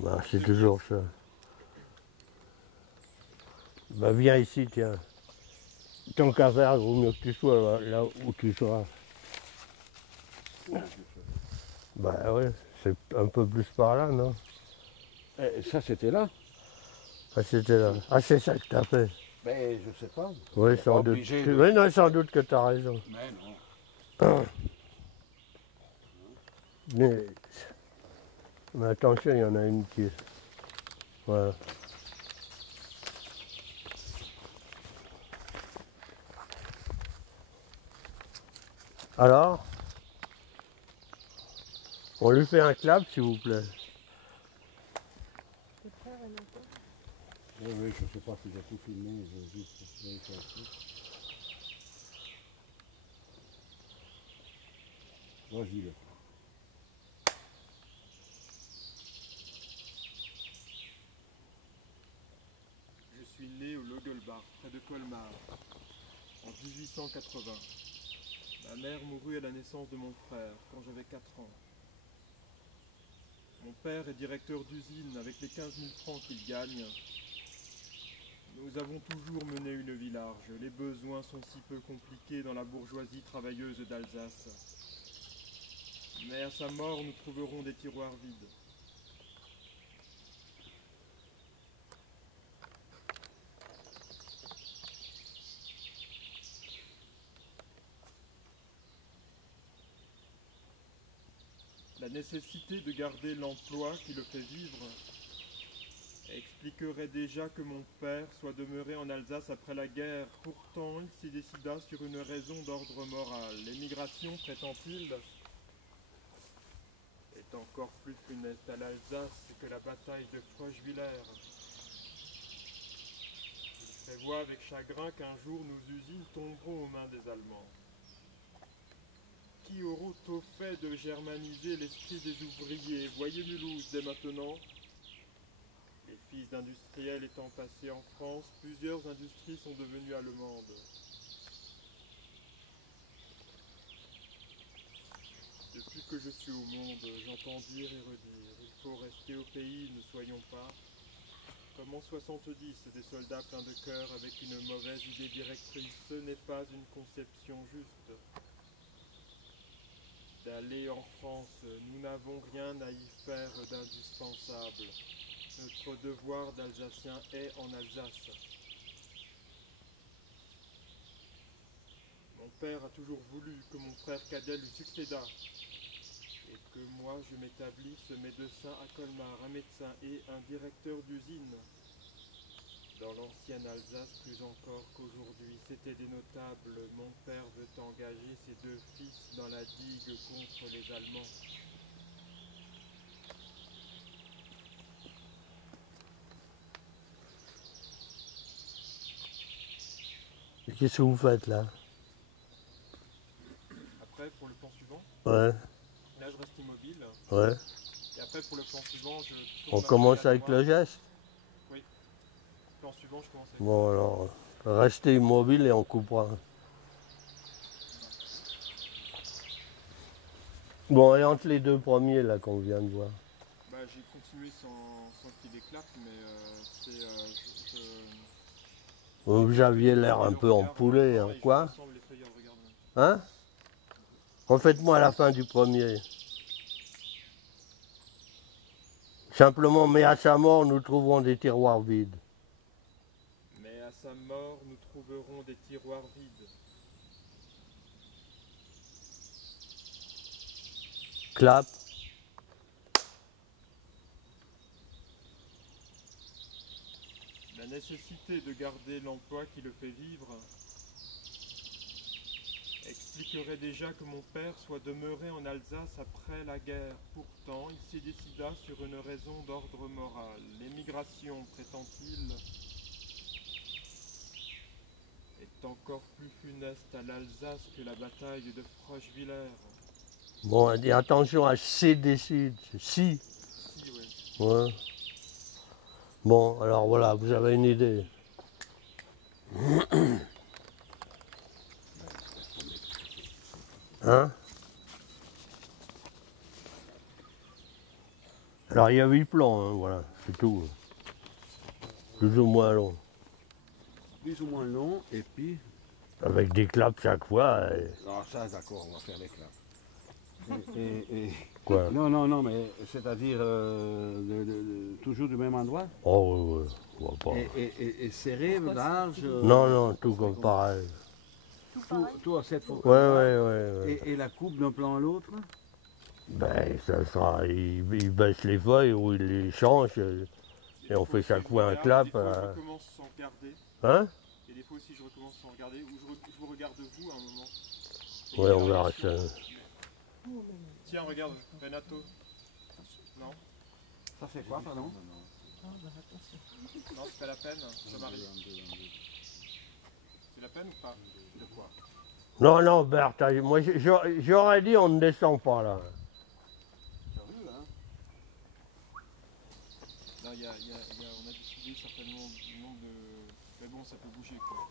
Bah, c'est toujours ça. Bah, viens ici, tiens. Tant qu'à faire, il vaut mieux que tu sois là où tu seras. Bah ouais, c'est un peu plus par là, non? Ça, c'était là. Ah, c'était là. Ah, c'est ça que t'as fait. Ben, je sais pas. Oui, T'es pas sans doute. obligé de... Oui, non, sans doute que t'as raison. Mais non. Mais, mais attention, il y en a une qui... Voilà. Alors, on lui fait un clap, s'il vous plaît. Oui, oui, je sais pas si j'ai tout filmé, je veux juste vérifier un truc. Vas-y, là. Je suis né au Logelbach, près de Colmar, en 1880. Ma mère mourut à la naissance de mon frère, quand j'avais 4 ans. Mon père est directeur d'usine avec les 15 000 francs qu'il gagne. Nous avons toujours mené une vie large. Les besoins sont si peu compliqués dans la bourgeoisie travailleuse d'Alsace. Mais à sa mort, nous trouverons des tiroirs vides. La nécessité de garder l'emploi qui le fait vivre expliquerait déjà que mon père soit demeuré en Alsace après la guerre. Pourtant, il s'y décida sur une raison d'ordre moral. L'émigration, prétend-il, est encore plus funeste à l'Alsace que la bataille de Fröschwiller. Il prévoit avec chagrin qu'un jour nos usines tomberont aux mains des Allemands. Qui aura au fait de germaniser l'esprit des ouvriers? Voyez Mulhouse dès maintenant. Les fils d'industriels étant passés en France, plusieurs industries sont devenues allemandes. Depuis que je suis au monde, j'entends dire et redire, il faut rester au pays, ne soyons pas, comme en 70, des soldats pleins de cœur avec une mauvaise idée directrice. Ce n'est pas une conception juste. D'aller en France, nous n'avons rien à y faire d'indispensable. Notre devoir d'Alsacien est en Alsace. Mon père a toujours voulu que mon frère cadet lui succédât et que moi je m'établisse médecin à Colmar, un médecin et un directeur d'usine. Dans l'ancienne Alsace, plus encore qu'aujourd'hui, c'étaient des notables. Mon père veut engager ses 2 fils dans la digue contre les Allemands. Qu'est-ce que vous faites là? Après, pour le plan suivant, Ouais, là je reste immobile. ouais. Et après, pour le plan suivant, je On tourne ma commence feuille à avec droite. le geste? Oui, plan suivant, je commence avec le Bon alors, restez immobile et on coupera. Bon, et entre les deux premiers là qu'on vient de voir. Bah, j'ai continué sans qu'il éclate, mais Vous aviez l'air un le peu en regard en même poulet, temps hein, et je quoi? rassemble les feuilles en regardant. Hein? Refaites-moi la fin du premier. Simplement, mais à sa mort, nous trouverons des tiroirs vides. Mais à sa mort, nous trouverons des tiroirs vides. Clap. La nécessité de garder l'emploi qui le fait vivre expliquerait déjà que mon père soit demeuré en Alsace après la guerre. Pourtant, il s'y décida sur une raison d'ordre moral. L'émigration, prétend-il, est encore plus funeste à l'Alsace que la bataille de Fröschwiller. Bon, et attention à C décide. Si. Si, oui. Ouais. Bon, alors voilà, vous avez une idée. Hein? Alors il y a 8 plans, hein, voilà, c'est tout. Plus ou moins long. Plus ou moins long, et puis... Avec des claps chaque fois. Ah, ça, d'accord, on va faire les claps. Quoi? Non, mais c'est-à-dire toujours du même endroit Oh, ouais, on va pas. et serré, large Non, tout comme pareil. Tout à cette fois. Ouais. Et la coupe d'un plan à l'autre? Ben, ça sera. Il baisse les feuilles ou il les change. Et on fait chaque fois un clap. Des fois, je recommence sans regarder. Hein? Et des fois aussi, je recommence sans regarder. Ou je vous regarde vous à un moment. Ouais, on verra ça. Tiens, regarde, Renato. Non, Ça fait quoi, pardon? non, c'est pas la peine, Jean-Marie. C'est la peine ou pas? De quoi? Non, Berthe, moi j'aurais dit on ne descend pas là. T'as vu, hein? Non, on a décidé certainement du nombre de... Mais bon, ça peut bouger quoi.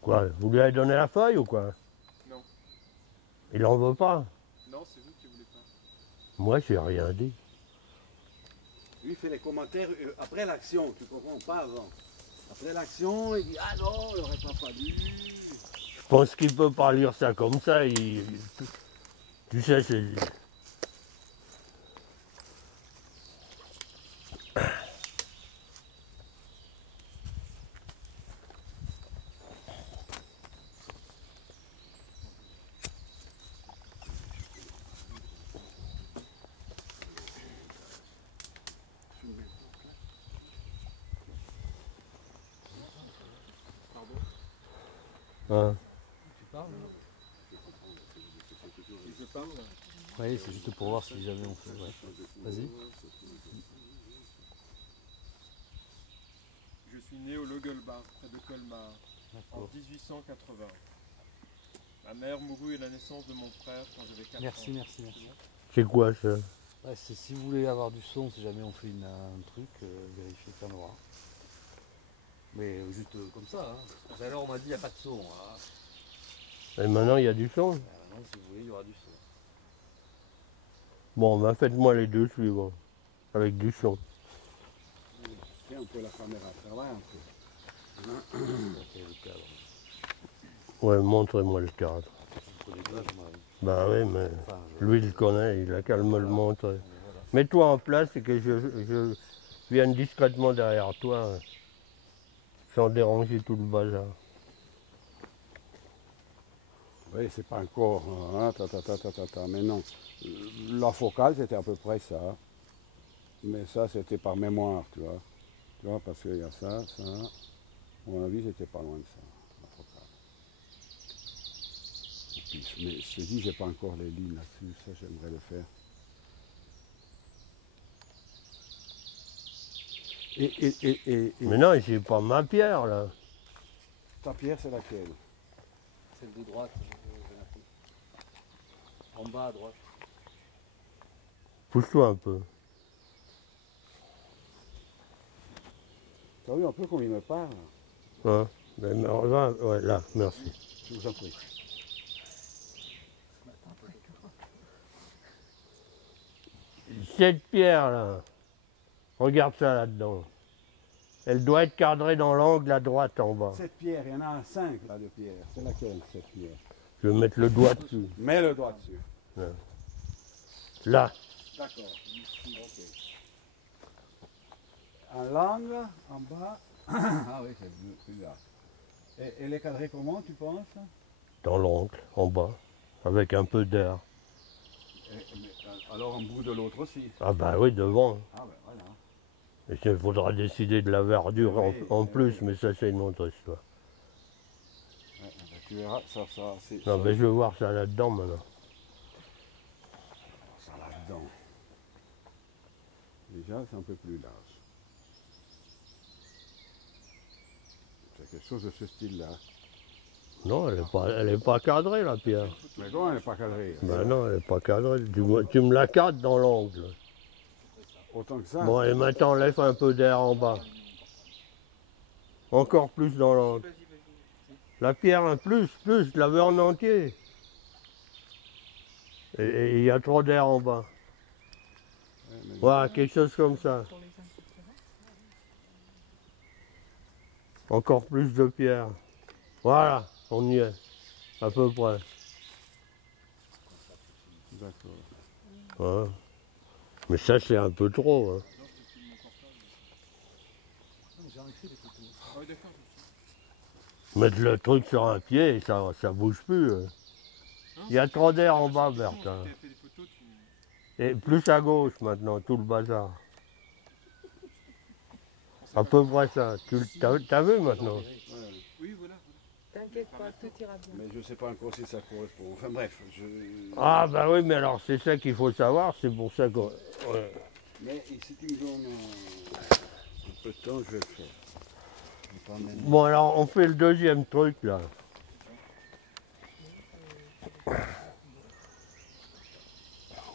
Quoi? Vous lui avez donné la feuille ou quoi? Non. Il en veut pas? Non, c'est vous qui voulez pas. Moi j'ai rien dit. Lui, il fait les commentaires après l'action, tu comprends, pas avant. Après l'action, il dit ah non, il n'aurait pas fallu. Je pense qu'il peut pas lire ça comme ça. Tu sais, c'est. Pardon? Hein? Tu parles là? Si je parle? Oui, c'est juste pour voir si jamais on fait. Ouais. Vas-y. Je suis né au Logelbach, près de Colmar, en D'accord. 1880. Ma mère mourut à la naissance de mon frère quand j'avais 4 Merci. ans. C'est quoi ça? Ouais, c'est si vous voulez avoir du son, si jamais on fait un truc, vérifiez qu'il y en aura. Mais juste comme ça. Hein. Tout à l'heure on m'a dit il n'y a pas de son. Hein. Et maintenant il y a du son? Maintenant, si vous voulez, il y aura du son. Bon, ben faites-moi les deux suivants. Avec du son. Tiens un peu la caméra, travaille un peu. Ok, le cadre. Ouais, montrez-moi le cadre. Entre les deux, j'en ai- Bah oui, mais Enfin, lui il le connaît, il a qu'à me le montrer. voilà. Mets-toi en place et que je vienne discrètement derrière toi, sans déranger tout le bazar. Oui, c'est pas encore, hein, mais non. La focale, c'était à peu près ça. Mais ça, c'était par mémoire, tu vois. Tu vois, parce qu'il y a ça. À mon avis, c'était pas loin de ça, la focale. Et puis, mais je te dis, j'ai pas encore les lignes là-dessus, ça, j'aimerais le faire. Et Mais non, c'est pas ma pierre là. ta pierre, c'est laquelle? Celle de droite, en bas à droite. Pousse-toi un peu. Tu as vu un peu comme il me parle? Hein? Mais regarde, ouais, là, merci. Je vous en prie. Cette pierre là, regarde ça là-dedans. Elle doit être cadrée dans l'angle à droite en bas. Cette pierre, il y en a 5 là de pierre. C'est laquelle cette pierre? Je vais mettre le doigt dessus. Mets le doigt dessus. Là. D'accord. Ok. En l'angle, en bas. Ah oui, c'est plus là. Et elle est cadrée comment, tu penses? Dans l'angle, en bas. Avec un peu d'air. Alors en bout de l'autre aussi. Ah bah oui, devant. Ah ben voilà. Et il faudra décider de la verdure en plus, mais ça c'est une autre histoire. Ouais, ben, tu verras, ça c'est. Non ça, mais je veux voir ça là-dedans maintenant. ça là-dedans. Déjà, c'est un peu plus large. C'est quelque chose de ce style-là. Non, elle est pas cadrée la pierre. Mais non, elle n'est pas cadrée. Ben non, elle est pas cadrée. Tu me la cadres dans l'angle. Autant que ça. Bon, et maintenant, laisse un peu d'air en bas. Encore plus dans l'autre. Vas-y, vas-y. La pierre, un plus, la veux en entier. Et il y a trop d'air en bas. Ouais, mais Voilà, quelque chose comme ça. Pour les incorporants. Encore plus de pierre. Voilà, on y est. À peu près. d'accord. Voilà. Mais ça, c'est un peu trop. Hein. Non, je te filme encore pas. Non, mais j'en ai fait des photos. Ah ouais, d'accord. Mettre le truc sur un pied, ça bouge plus. Hein, Il y a trop d'air en bas, Si Bertin. tu as fait des photos, tu... Et plus à gauche maintenant, tout le bazar. À peu près ça. T'as vu maintenant? Ouais. Oui, voilà. T'inquiète pas, tout ira bien. Mais je ne sais pas encore si ça correspond. Enfin bref, Ah bah oui, mais alors c'est ça qu'il faut savoir, c'est pour ça que... ouais. mais si tu me donnes un peu de temps, je vais le faire. Je vais pas m'énerver. Bon alors on fait le deuxième truc là.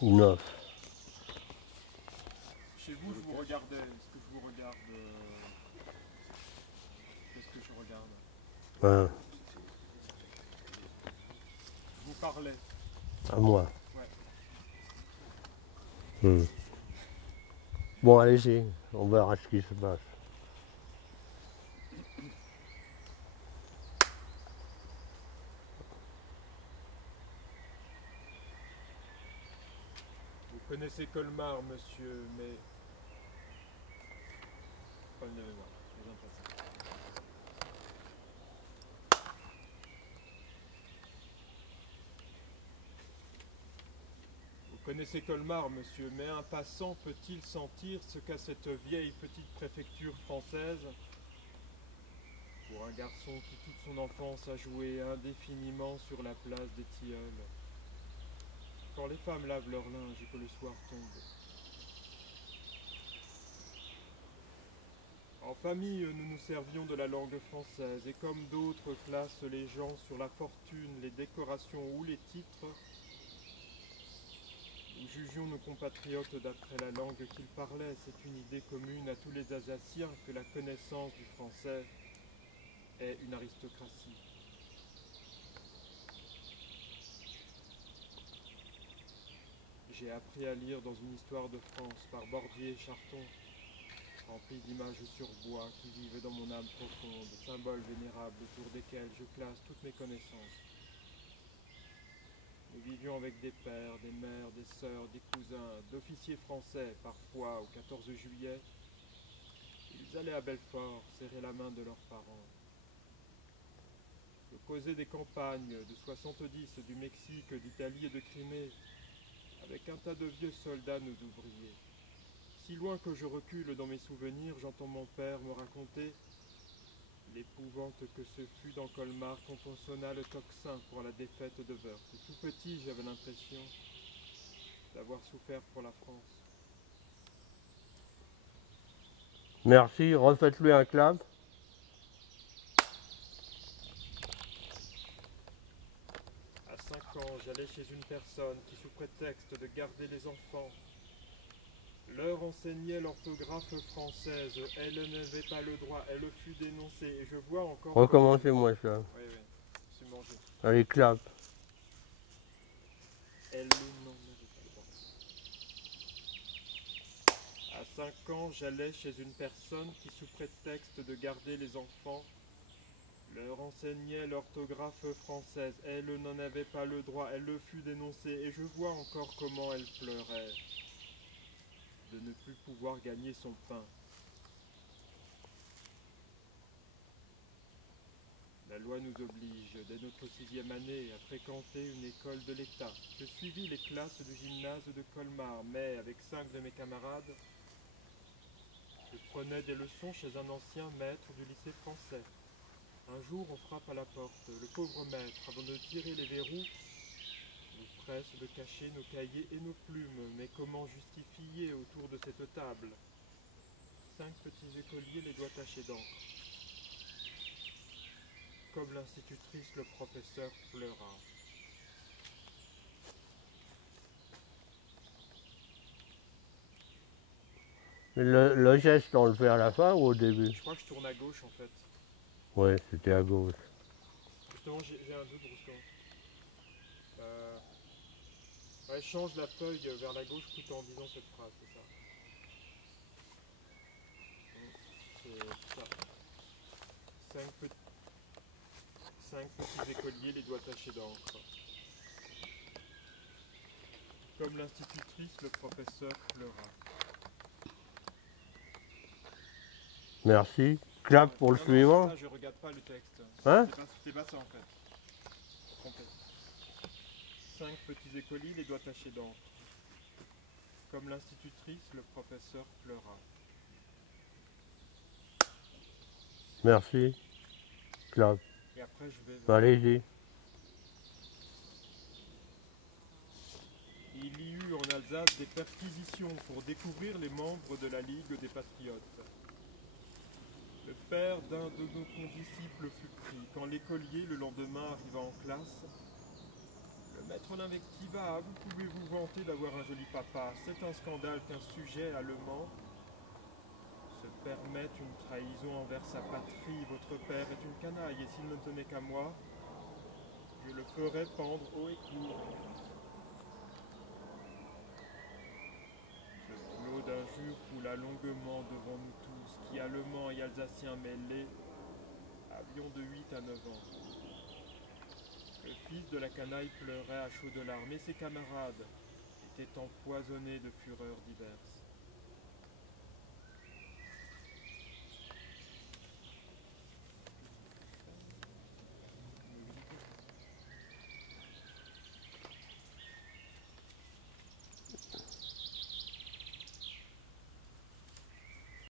Ou 9. Chez vous, je vous regardais. Est-ce que je vous regarde Qu'est-ce que je regarde Hein, Je vous parlais. à moi. Ouais. Bon allez-y, on verra ce qui se passe. Vous connaissez Colmar, monsieur, mais... Paul Nevesin, les impassibles. Vous connaissez Colmar, monsieur, mais un passant peut-il sentir ce qu'a cette vieille petite préfecture française pour un garçon qui toute son enfance a joué indéfiniment sur la place des Tilleuls? Quand les femmes lavent leur linge et que le soir tombe. En famille, nous nous servions de la langue française, et comme d'autres classent les gens sur la fortune, les décorations ou les titres, nous jugions nos compatriotes d'après la langue qu'ils parlaient. C'est une idée commune à tous les Alsaciens que la connaissance du français est une aristocratie. J'ai appris à lire dans une histoire de France par Bordier et Charton, rempli d'images sur bois qui vivent dans mon âme profonde, symboles vénérables autour desquels je classe toutes mes connaissances. Nous vivions avec des pères, des mères, des sœurs, des cousins, d'officiers français, parfois au 14 juillet. Ils allaient à Belfort serrer la main de leurs parents. Je causais des campagnes de 70, du Mexique, d'Italie et de Crimée, avec un tas de vieux soldats, nos ouvriers. Si loin que je recule dans mes souvenirs, j'entends mon père me raconter l'épouvante que ce fut dans Colmar quand on sonna le tocsin pour la défaite de Wörth. Tout petit, j'avais l'impression d'avoir souffert pour la France. Merci, refaites-lui un clap. À 5 ans, j'allais chez une personne qui, sous prétexte de garder les enfants, leur enseignait l'orthographe française. Elle n'avait pas le droit, elle fut dénoncée. Et je vois encore... Recommencez-moi ça. Oui, oui, c'est mangé. Allez, clap. Elle n'en avait pas le droit. À 5 ans, j'allais chez une personne qui, sous prétexte de garder les enfants, leur enseignait l'orthographe française. Elle n'en avait pas le droit, elle fut dénoncée. Et je vois encore comment elle pleurait de ne plus pouvoir gagner son pain. La loi nous oblige, dès notre 6e année, à fréquenter une école de l'État. Je suivis les classes du gymnase de Colmar, mais avec 5 de mes camarades, je prenais des leçons chez un ancien maître du lycée français. Un jour, on frappe à la porte. Le pauvre maître, avant de tirer les verrous, nous presse de cacher nos cahiers et nos plumes. Mais comment justifier autour de cette table 5 petits écoliers les doigts tachés d'encre. Comme l'institutrice, le professeur pleura. Le geste, on le fait à la fin ou au début? Je crois que je tourne à gauche en fait. Ouais, c'était à gauche. Justement, j'ai un doute, Rousseau. Ouais, change la feuille vers la gauche tout en disant cette phrase, c'est ça. C'est ça. Cinq petits écoliers, les doigts tachés d'encre. Comme l'institutrice, le professeur pleura. Merci. Clap pour le Non, suivant. non, ça, je regarde pas le texte. Hein? C'est pas ça en fait. Trompé. 5 petits écoliers, les doigts tachés d'encre. Comme l'institutrice, le professeur pleura. Merci. Clap. Et après, je vais... Allez-y. Il y eut en Alsace des perquisitions pour découvrir les membres de la Ligue des Patriotes. Le père d'un de nos condisciples fut pris. Quand l'écolier, le lendemain, arriva en classe, le maître l'invectiva. Vous pouvez vous vanter d'avoir un joli papa. C'est un scandale qu'un sujet allemand se permette une trahison envers sa patrie. Votre père est une canaille, et s'il ne tenait qu'à moi, je le ferais pendre haut et court. Ce flot d'injures coula longuement devant nous tous, qui, Allemands et Alsaciens mêlés, avions de 8 à 9 ans. Le fils de la canaille pleurait à chaudes larmes, et ses camarades étaient empoisonnés de fureurs diverses.